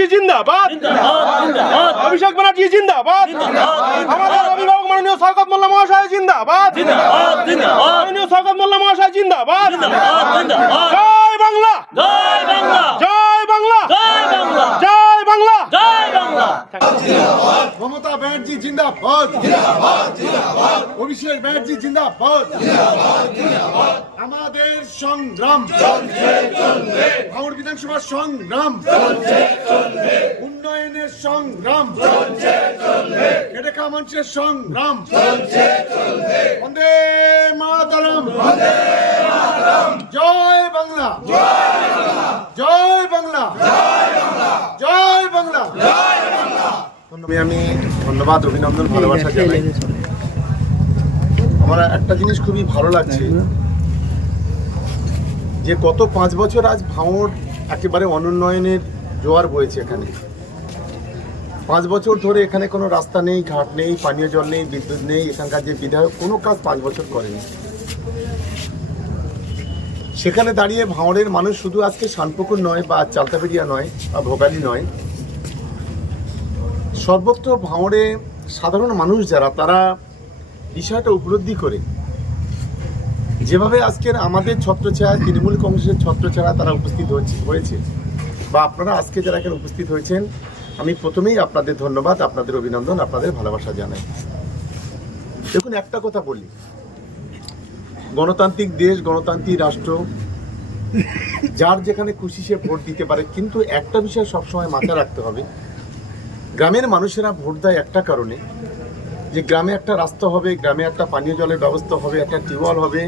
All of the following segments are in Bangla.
ব্যানার্জি জিন্দাবাদ। অভিষেক ব্যানার্জি জিন্দাবাদ। আমাদের অভিভাবক মাননীয় শওকত মোল্লা মহাশয় জিন্দাবাদ। মাননীয় শওকত মোল্লা মহাশয় জিন্দাবাদ। জয় বাংলা। জয় বাংলা জয় বাংলা মমতা ব্যানার্জি জিন্দাবাদ। অভিষেক ব্যানার্জি জিন্দাবাদ। আমাদের সংগ্রাম। ভাঙড় বিধানসভার সংগ্রাম। উন্নয়নের সংগ্রাম। খেটে খাওয়া মানুষের সংগ্রাম বন্দে মাতারাম জয় বাংলা জয় বাংলা জয় বাংলা প্রথমে আমি ধন্যবাদ অভিনন্দন ভালোবাসা জানাই। আমার একটা জিনিস খুবই ভালো লাগছে। যে গত পাঁচ বছর আজ ভাঙড় একেবারে অনুন্নয়নের জোয়ার বয়েছে এখানে। পাঁচ বছর ধরে এখানে কোনো রাস্তা নেই ঘাট নেই পানীয় জল নেই বিদ্যুৎ নেই এখানকার যে বিধায়ক কোনো কাজ পাঁচ বছর করেনি। সেখানে দাঁড়িয়ে ভাঙড়ের মানুষ শুধু আজকে শানপুকুর নয় বা চালতাবেড়িয়া নয় বা ভোগালী নয় সর্বত্র ভাঙড়ে সাধারণ মানুষ যারা, তারা বিষয়টা উপলব্ধি করে। যেভাবে আজকের আমাদের ছত্রছায়া, তৃণমূল কংগ্রেসের ছত্রছায়া তারা উপস্থিত হয়েছে বা আপনারা আজকে যারা এখানে উপস্থিত হয়েছেন, আমি প্রথমেই আপনাদের ধন্যবাদ, আপনাদের অভিনন্দন, আপনাদের ভালোবাসা জানাই। দেখুন, একটা কথা বলি। গণতান্ত্রিক দেশ, গণতান্ত্রিক রাষ্ট্র, যার যেখানে খুশি সে ভোট দিতে পারে, কিন্তু একটা বিষয় সবসময় মাথায় রাখতে হবে গ্রামের মানুষেরা ভোট দেয় একটা কারণে, যে গ্রামে একটা রাস্তা হবে, গ্রামে একটা পানীয় জলের ব্যবস্থা হবে, একটা টিউবওয়েল হবে,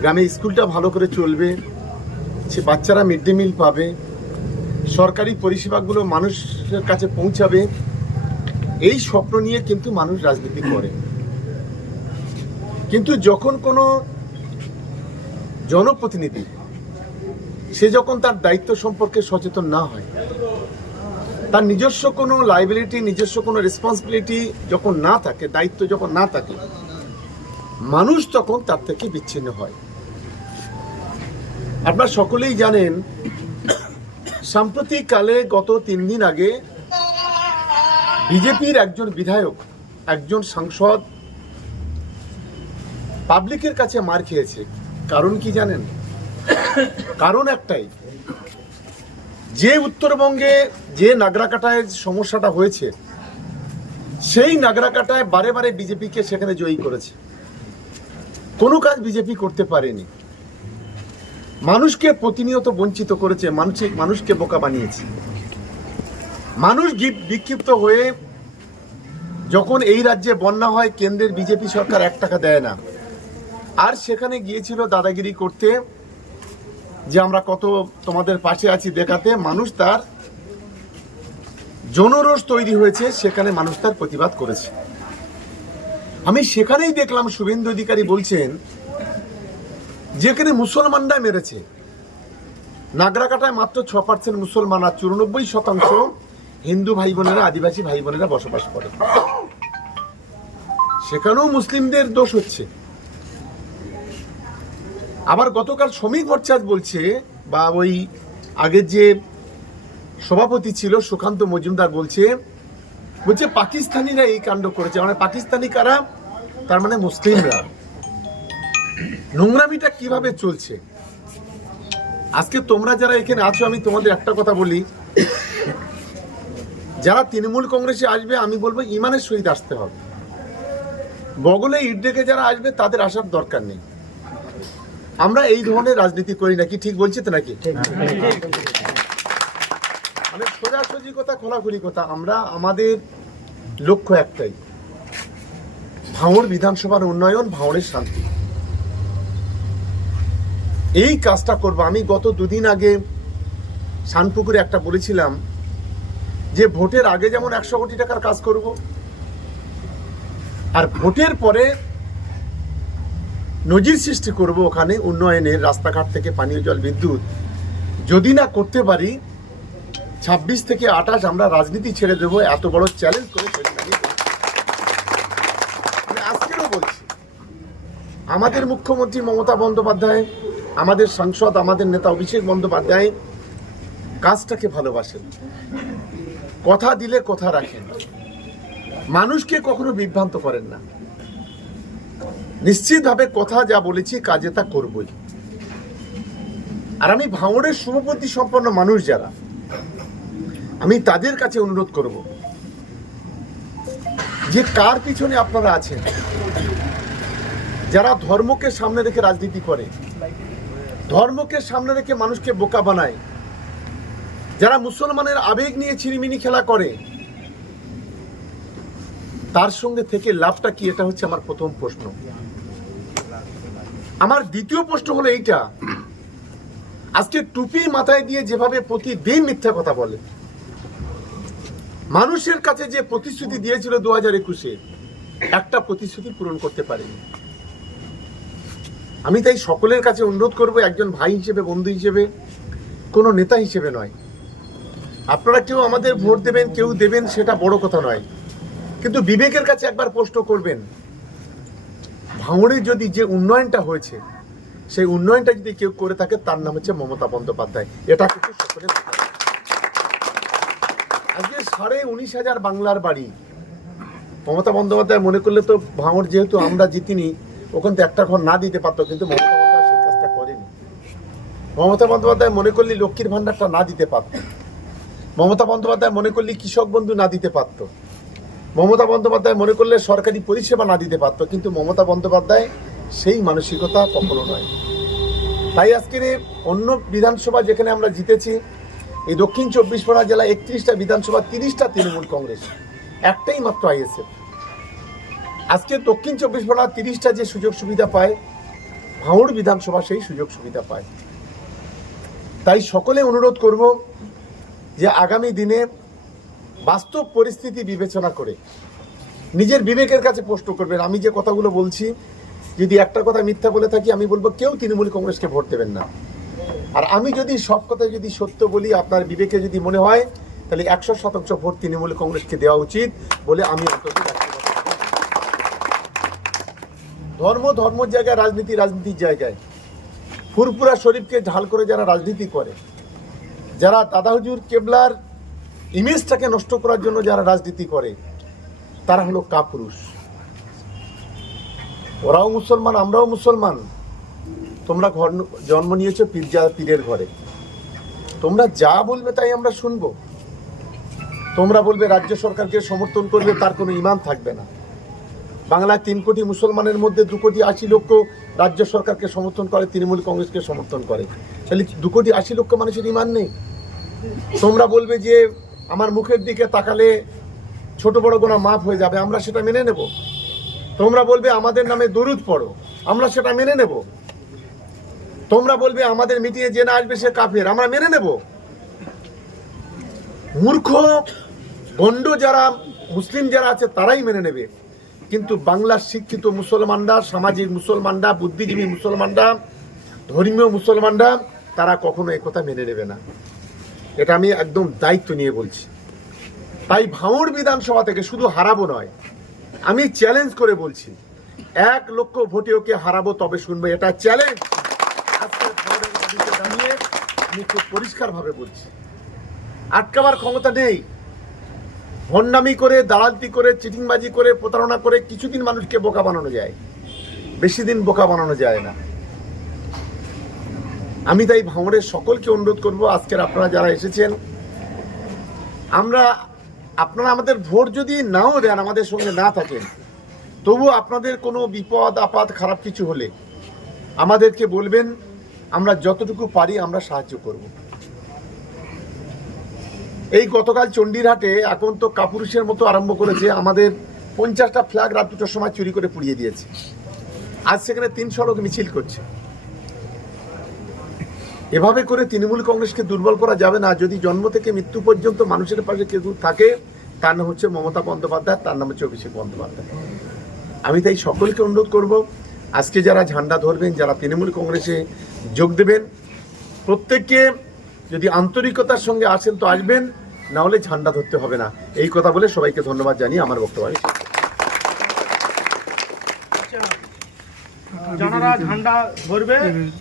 গ্রামে স্কুলটা ভালো করে চলবে, সে বাচ্চারা মিড ডে মিল পাবে, সরকারি পরিষেবাগুলো মানুষের কাছে পৌঁছাবে, এই স্বপ্ন নিয়ে কিন্তু মানুষ রাজনীতি করে। কিন্তু যখন কোনো জনপ্রতিনিধি, সে যখন তার দায়িত্ব সম্পর্কে সচেতন না হয় তার নিজস্ব কোনো লাইবিলিটি নিজস্ব কোনো রেসপন্সিবিলিটি যখন না থাকে, দায়িত্ব যখন না থাকে, মানুষ তখন তার থেকে বিচ্ছিন্ন হয়। আপনারা সকলেই জানেন, সাম্প্রতিককালে গত তিন দিন আগে বিজেপির একজন বিধায়ক, একজন সাংসদ পাবলিকের কাছে মার খেয়েছে। কারণ কি জানেন? কারণ একটাই যে উত্তরবঙ্গে যে নাগরাকাটায় সমস্যাটা হয়েছে, সেই নাগরাকাটায় বারে বারে বিজেপিকে সেখানে জয়ী করেছে। কোনো কাজ বিজেপি করতে পারেনি। মানুষকে প্রতিনিয়ত বঞ্চিত করেছে মানসিক মানুষকে বোকা বানিয়েছে। মানুষ বিক্ষিপ্ত হয়ে যখন এই রাজ্যে বন্যা হয়, কেন্দ্রের বিজেপি সরকার এক টাকা দেয় না। আর সেখানে গিয়েছিল দাদাগিরি করতে। যে আমরা কত তোমাদের পাশে আছি দেখাতে, মানুষ তার জনরোষ তৈরি হয়েছে, সেখানে মানুষ তার প্রতিবাদ করেছে। আমি সেখানেই দেখলাম শুভেন্দু অধিকারী বলছেন, যেখানে মুসলমানরা মেরেছে, নাগরাকাটায় মাত্র ছ পার্সেন্ট মুসলমান আর চুরানব্বই শতাংশ হিন্দু ভাই বোনেরা আদিবাসী ভাই বোনেরা বসবাস করে। সেখানেও মুসলিমদের দোষ হচ্ছে। আবার গতকাল শ্রমিক ভট্টাচার্য বলছে, বা ওই আগের যে সভাপতি ছিল সুকান্ত মজুমদার বলছে বলছে পাকিস্তানিরা এই কাণ্ড করেছে। মানে পাকিস্তানি কারা? তার মানে মুসলিমরা। নোংরামিটা কীভাবে চলছে? আজকে তোমরা যারা এখানে আছো, আমি তোমাদের একটা কথা বলি। যারা তৃণমূল কংগ্রেসে আসবে, আমি বলব ইমানের সহিত আসতে হবে। বগলে ইট ডেকে যারা আসবে, তাদের আসার দরকার নেই। আমরা এই ধরনের রাজনীতি করি নাকি? ঠিক বলছি তো নাকি? মানে সোজাসুজি কথা খোলাখুলি কথা আমরা আমাদের লক্ষ্য একটাই। ভাঙড় বিধানসভার উন্নয়ন ভাঙড়ের শান্তি। এই কাজটা করব। আমি গত দুদিন আগে শানপুকুরে একটা বলেছিলাম যে ভোটের আগে যেমন একশো কোটি টাকার কাজ করব আর ভোটের পরে নজির সৃষ্টি করব ওখানে উন্নয়নের রাস্তাঘাট থেকে পানীয় জল, বিদ্যুৎ। যদি না করতে পারি, ছাব্বিশ থেকে আঠাশ আমরা রাজনীতি ছেড়ে দেবো, এত বড় চ্যালেঞ্জ করে আজকেরও বলছি, আমাদের মুখ্যমন্ত্রী মমতা বন্দ্যোপাধ্যায়, আমাদের সাংসদ, আমাদের নেতা অভিষেক বন্দ্যোপাধ্যায় কাজটাকে ভালোবাসেন। কথা দিলে কথা রাখেন। মানুষকে কখনো বিভ্রান্ত করেন না। নিশ্চিতভাবে কথা যা বলেছি, কাজে তা করবই। আর আমি ভাঙড়ের শুভপতি সম্পন্ন মানুষ যারা, আমি তাদের কাছে অনুরোধ করব যে কার পিছনে আপনারা আছেন, যারা ধর্মকে সামনে রেখে রাজনীতি করে, ধর্মকে সামনে রেখে মানুষকে বোকা বানায়, যারা মুসলমানের আবেগ নিয়ে ছিনিমিনি খেলা করে, তার সঙ্গে থেকে লাভটা কি? এটা হচ্ছে আমার প্রথম প্রশ্ন। আমার দ্বিতীয় প্রশ্ন হলো এইটা। আজকে টুপি মাথায় দিয়ে যেভাবে প্রতিদিন মিথ্যা কথা বলে, মানুষের কাছে যে প্রতিশ্রুতি দিয়েছিল দু হাজার একুশে, একটা প্রতিশ্রুতি পূরণ করতে পারেনি। আমি তাই সকলের কাছে অনুরোধ করব, একজন ভাই হিসেবে, বন্ধু হিসেবে, কোনো নেতা হিসেবে নয়। আপনারা কেউ আমাদের ভোট দেবেন, কেউ দেবেন, সেটা বড় কথা নয়। কিন্তু বিবেকের কাছে একবার প্রশ্ন করবেন ভাঙড়ে যদি যে উন্নয়নটা হয়েছে, সেই উন্নয়নটা যদি কেউ করে থাকে, তার নাম হচ্ছে মমতা বন্দ্যোপাধ্যায়। এটা কিন্তু সকলে আজকে সাড়ে উনিশ হাজার বাংলার বাড়ি। মমতা বন্দ্যোপাধ্যায় মনে করলে তো ভাঙড় যেহেতু আমরা জিতিনি, ওখান থেকে একটা ঘর না দিতে পারতো, কিন্তু মমতা বন্দ্যোপাধ্যায় সেই কাজটা করেনি। মমতা বন্দ্যোপাধ্যায় মনে করলে লক্ষ্মীর ভাণ্ডারটা না দিতে পারত। মমতা বন্দ্যোপাধ্যায় মনে করলে কৃষক বন্ধু না দিতে পারত। মমতা বন্দ্যোপাধ্যায় মনে করলে সরকারি পরিষেবা না দিতে পারত, কিন্তু মমতা বন্দ্যোপাধ্যায় সেই মানসিকতা কখনো নয়। তাই আজকের অন্য বিধানসভা যেখানে আমরা জিতেছি, এই দক্ষিণ চব্বিশ পরগনা জেলা একত্রিশটা বিধানসভা, তিরিশটা তৃণমূল কংগ্রেস, একটাই মাত্র আইএসএফ আজকে দক্ষিণ চব্বিশ পরগনা তিরিশটা যে সুযোগ সুবিধা পায়, ভাঙড় বিধানসভা সেই সুযোগ সুবিধা পায়। তাই সকলে অনুরোধ করব যে আগামী দিনে বাস্তব পরিস্থিতি বিবেচনা করে নিজের বিবেকের কাছে প্রশ্ন করবেন, আমি যে কথাগুলো বলছি, যদি একটা কথা মিথ্যা বলে থাকি, আমি বলব কেউ তৃণমূল কংগ্রেসকে ভোট দেবেন না। আর আমি যদি সব কথা যদি সত্য বলি, আপনার বিবেকে যদি মনে হয়, তাহলে একশো শতাংশ ভোট তৃণমূল কংগ্রেসকে দেওয়া উচিত বলে আমি ধর্ম ধর্ম জায়গায়, রাজনীতি, রাজনীতির জায়গায়। ফুরপুরা শরীফকে ঢাল করে যারা রাজনীতি করে, যারা দাদা হুজুর কেবলার ইমেজটাকে নষ্ট করার জন্য যারা রাজনীতি করে, তারা হলো কাপুরুষ। ওরাও মুসলমান, আমরাও মুসলমান। তোমরা ঘর জন্ম নিয়েছো পীরজা পীরের ঘরে। তোমরা যা বলবে তাই আমরা শুনব। তোমরা বলবে রাজ্য সরকারকে সমর্থন করবে তার কোনো ইমান থাকবে না। বাংলায় তিন কোটি মুসলমানের মধ্যে দু কোটি আশি লক্ষ রাজ্য সরকারকে সমর্থন করে, তৃণমূল কংগ্রেসকে সমর্থন করে। তাহলে দু কোটি আশি লক্ষ মানুষের ইমান নেই। তোমরা বলবে যে আমার মুখের দিকে তাকালে ছোট বড় গোনা মাফ হয়ে যাবে, আমরা সেটা মেনে নেব। তোমরা বলবে আমাদের নামে দরুদ পড়ো, আমরা সেটা মেনে নেব। তোমরা বলবে আমাদের মিটিয়ে যে না আসবে সে কাফের, আমরা মেনে নেব। মূর্খ, গণ্ড যারা, মুসলিম যারা আছে তারাই মেনে নেবে। কিন্তু বাংলার শিক্ষিত মুসলমানরা, সামাজিক মুসলমানরা, বুদ্ধিজীবী মুসলমানরা, ধর্মীয় মুসলমানরা, তারা কখনো একথা মেনে নেবে না। এটা আমি একদম দায়িত্ব নিয়ে বলছি। তাই ভাঙড় বিধানসভা থেকে শুধু হারাবো নয়, আমি চ্যালেঞ্জ করে বলছি, এক লক্ষ ভোটে ওকে হারাবো তবে শুনব, এটা চ্যালেঞ্জ আমি খুব পরিষ্কারভাবে বলছি, আটকাবার ক্ষমতা নেই। ভণ্ডামি করে, দালালতি করে, চিটিংবাজি করে, প্রতারণা করে কিছুদিন মানুষকে বোকা বানানো যায়। বেশি দিন বোকা বানানো যায় না। আমি তাই ভাঙড়ের সকলকে অনুরোধ করব, আজকের আপনারা যারা এসেছেন, আমরা, আপনারা আমাদের ভোট যদি নাও দেন, আমাদের সঙ্গে না থাকেন, তবু আপনাদের কোনো বিপদ, আপদ, খারাপ কিছু হলে আমাদেরকে বলবেন, আমরা যতটুকু পারি আমরা সাহায্য করব। এই গতকাল চণ্ডীরহাটে এখন তো কাপুরুষের মতো আরম্ভ করেছে, আমাদের পঞ্চাশটা ফ্ল্যাগ রাত দুটোর সময় চুরি করে পুড়িয়ে দিয়েছে। আজ সেখানে তিনশো লোক মিছিল করছে। এভাবে করে তৃণমূল কংগ্রেসকে দুর্বল করা যাবে না। যদি জন্ম থেকে মৃত্যু পর্যন্ত মানুষের পাশে কেউ থাকে, তার নাম হচ্ছে মমতা বন্দ্যোপাধ্যায়, তার নাম হচ্ছে অভিষেক বন্দ্যোপাধ্যায়। আমি তাই সকলকে অনুরোধ করব, আজকে যারা ঝান্ডা ধরবেন, যারা তৃণমূল কংগ্রেসে যোগ দেবেন, প্রত্যেককে যদি আন্তরিকতার সঙ্গে আসেন তো আসবেন, না হলে ঝান্ডা ধরতে হবে না। এই কথা বলে সবাইকে ধন্যবাদ জানিয়ে আমার বক্তব্য আমি যারা ঝান্ডা ধরবে।